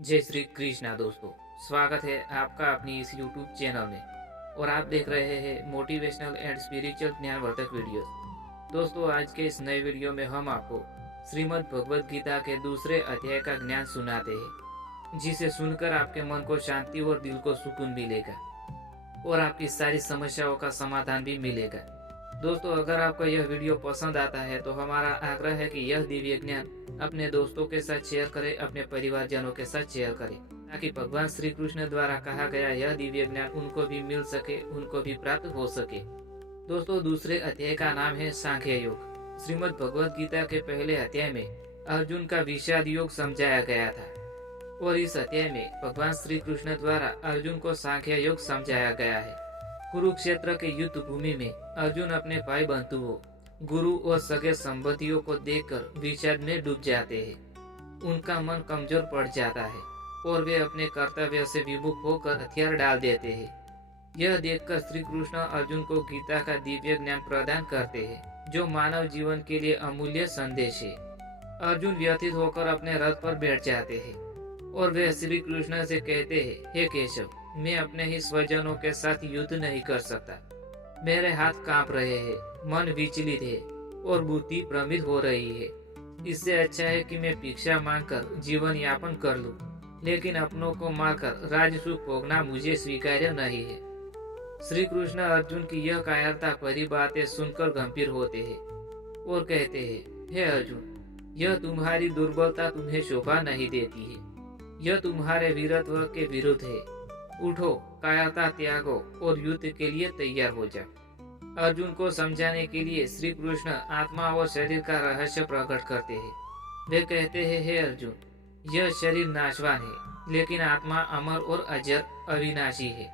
जय श्री कृष्णा दोस्तों। स्वागत है आपका अपनी इस YouTube चैनल में और आप देख रहे हैं मोटिवेशनल एंड स्पिरिचुअल ज्ञानवर्धक वीडियोस। दोस्तों, आज के इस नए वीडियो में हम आपको श्रीमद् भगवद गीता के दूसरे अध्याय का ज्ञान सुनाते हैं, जिसे सुनकर आपके मन को शांति और दिल को सुकून मिलेगा और आपकी सारी समस्याओं का समाधान भी मिलेगा। दोस्तों, अगर आपको यह वीडियो पसंद आता है तो हमारा आग्रह है कि यह दिव्य ज्ञान अपने दोस्तों के साथ शेयर करें, अपने परिवारजनों के साथ शेयर करें, ताकि भगवान श्री कृष्ण द्वारा कहा गया यह दिव्य ज्ञान उनको भी मिल सके, उनको भी प्राप्त हो सके। दोस्तों, दूसरे अध्याय का नाम है सांख्य योग। श्रीमद् भगवद गीता के पहले अध्याय में अर्जुन का विषाद योग समझाया गया था और इस अध्याय में भगवान श्री कृष्ण द्वारा अर्जुन को सांख्य योग समझाया गया है। कुरुक्षेत्र के युद्ध भूमि में अर्जुन अपने भाई बंधुओं, गुरु और सगे संबंधियों को देखकर विषाद में डूब जाते हैं। उनका मन कमजोर पड़ जाता है और वे अपने कर्तव्य से विमुख होकर हथियार डाल देते हैं। यह देखकर श्री कृष्ण अर्जुन को गीता का दिव्य ज्ञान प्रदान करते हैं, जो मानव जीवन के लिए अमूल्य संदेश है। अर्जुन व्यथित होकर अपने रथ पर बैठ जाते हैं और वे श्री कृष्ण से कहते हैं, हे केशव, मैं अपने ही स्वजनों के साथ युद्ध नहीं कर सकता। मेरे हाथ कांप रहे हैं, मन विचलित है और बुद्धि भ्रमित हो रही है। इससे अच्छा है कि मैं भिक्षा मांगकर जीवन यापन कर लूं, लेकिन अपनों को मारकर राजसुख भोगना मुझे स्वीकार्य नहीं है। श्री कृष्ण अर्जुन की यह कायरता भरी बातें सुनकर गंभीर होते हैं और कहते हैं, हे अर्जुन, यह तुम्हारी दुर्बलता तुम्हें शोभा नहीं देती है। यह तुम्हारे वीरत्व के विरुद्ध है। उठो, कायरता त्यागो और युद्ध के लिए तैयार हो जाओ। अर्जुन को समझाने के लिए श्री कृष्ण आत्मा और शरीर का रहस्य प्रकट करते हैं। वे कहते हैं, हे अर्जुन, यह शरीर नाशवान है, लेकिन आत्मा अमर और अजर अविनाशी है।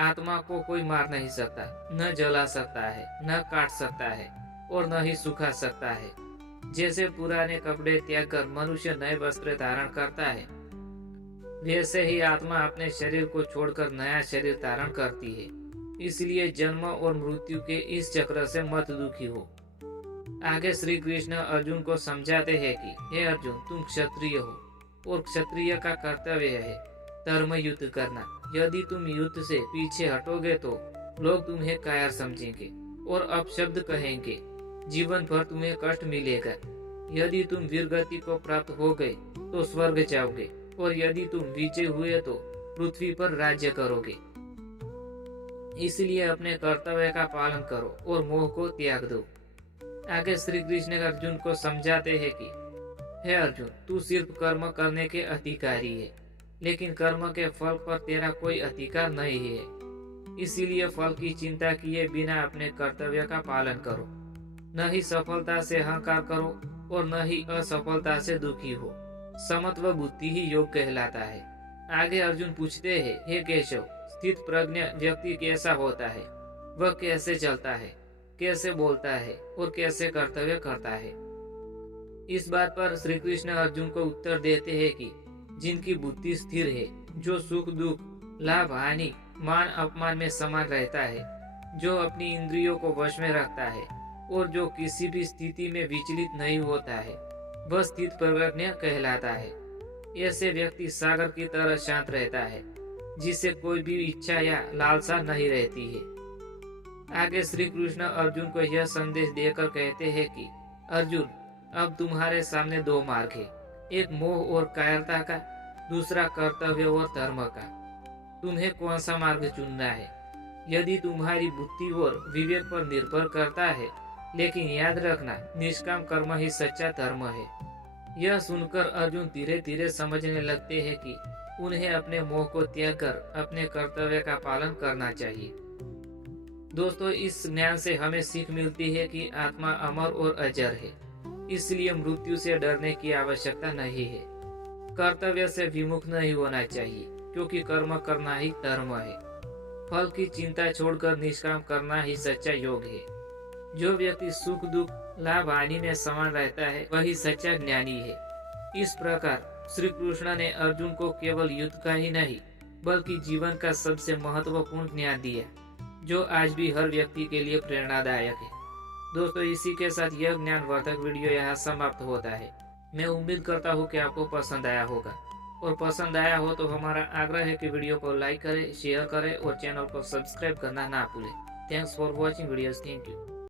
आत्मा को कोई मार नहीं सकता, न जला सकता है, न काट सकता है और न ही सुखा सकता है। जैसे पुराने कपड़े त्याग कर मनुष्य नए वस्त्र धारण करता है, वैसे ही आत्मा अपने शरीर को छोड़कर नया शरीर धारण करती है। इसलिए जन्म और मृत्यु के इस चक्र से मत दुखी हो। आगे श्री कृष्ण अर्जुन को समझाते हैं कि हे अर्जुन, तुम क्षत्रिय हो और क्षत्रिय का कर्तव्य है धर्म युद्ध करना। यदि तुम युद्ध से पीछे हटोगे तो लोग तुम्हें कायर समझेंगे और अपशब्द कहेंगे। जीवन भर तुम्हें कष्ट मिलेगा। यदि तुम वीरगति को प्राप्त हो गए तो स्वर्ग जाओगे और यदि तुम विजय हुए तो पृथ्वी पर राज्य करोगे। इसलिए अपने कर्तव्य का पालन करो और मोह को त्याग दो। आगे श्री कृष्ण अर्जुन को समझाते हैं कि हे अर्जुन, तू सिर्फ कर्म करने के अधिकारी है, लेकिन कर्म के फल पर तेरा कोई अधिकार नहीं है। इसीलिए फल की चिंता किए बिना अपने कर्तव्य का पालन करो। न ही सफलता से अहंकार करो और न ही असफलता से दुखी हो। समत्व बुद्धि ही योग कहलाता है। आगे अर्जुन पूछते हैं, हे केशव, स्थित प्रज्ञ व्यक्ति कैसा होता है? वह कैसे चलता है, कैसे बोलता है और कैसे कर्तव्य करता है? इस बात पर श्री कृष्ण अर्जुन को उत्तर देते हैं कि जिनकी बुद्धि स्थिर है, जो सुख दुख, लाभ हानि, मान अपमान में समान रहता है, जो अपनी इंद्रियों को वश में रखता है और जो किसी भी स्थिति में विचलित नहीं होता है, वह स्थित प्रज्ञ कहलाता है। ऐसे व्यक्ति सागर की तरह शांत रहता है, जिसे कोई भी इच्छा या लालसा नहीं रहती है। आगे श्री कृष्ण अर्जुन को यह संदेश देकर कहते हैं कि अर्जुन, अब तुम्हारे सामने दो मार्ग है, एक मोह और कायरता का, दूसरा कर्तव्य और धर्म का। तुम्हें कौन सा मार्ग चुनना है? यदि तुम्हारी बुद्धि और विवेक पर निर्भर करता है, लेकिन याद रखना, निष्काम कर्म ही सच्चा धर्म है। यह सुनकर अर्जुन धीरे धीरे समझने लगते हैं कि उन्हें अपने मोह को त्याग कर अपने कर्तव्य का पालन करना चाहिए। दोस्तों, इस ज्ञान से हमें सीख मिलती है कि आत्मा अमर और अजर है, इसलिए मृत्यु से डरने की आवश्यकता नहीं है। कर्तव्य से विमुख नहीं होना चाहिए, क्योंकि कर्म करना ही धर्म है। फल की चिंता छोड़कर निष्काम करना ही सच्चा योग है। जो व्यक्ति सुख दुख, लाभ हानि में समान रहता है, वही सच्चा ज्ञानी है। इस प्रकार श्री कृष्ण ने अर्जुन को केवल युद्ध का ही नहीं, बल्कि जीवन का सबसे महत्वपूर्ण ज्ञान दिया, जो आज भी हर व्यक्ति के लिए प्रेरणादायक है। दोस्तों, इसी के साथ यह ज्ञानवर्धक वीडियो यहाँ समाप्त होता है। मैं उम्मीद करता हूँ कि आपको पसंद आया होगा। और पसंद आया हो तो हमारा आग्रह है कि वीडियो को लाइक करें, शेयर करें और चैनल को सब्सक्राइब करना ना भूलें। Thanks for watching videos. Thank you.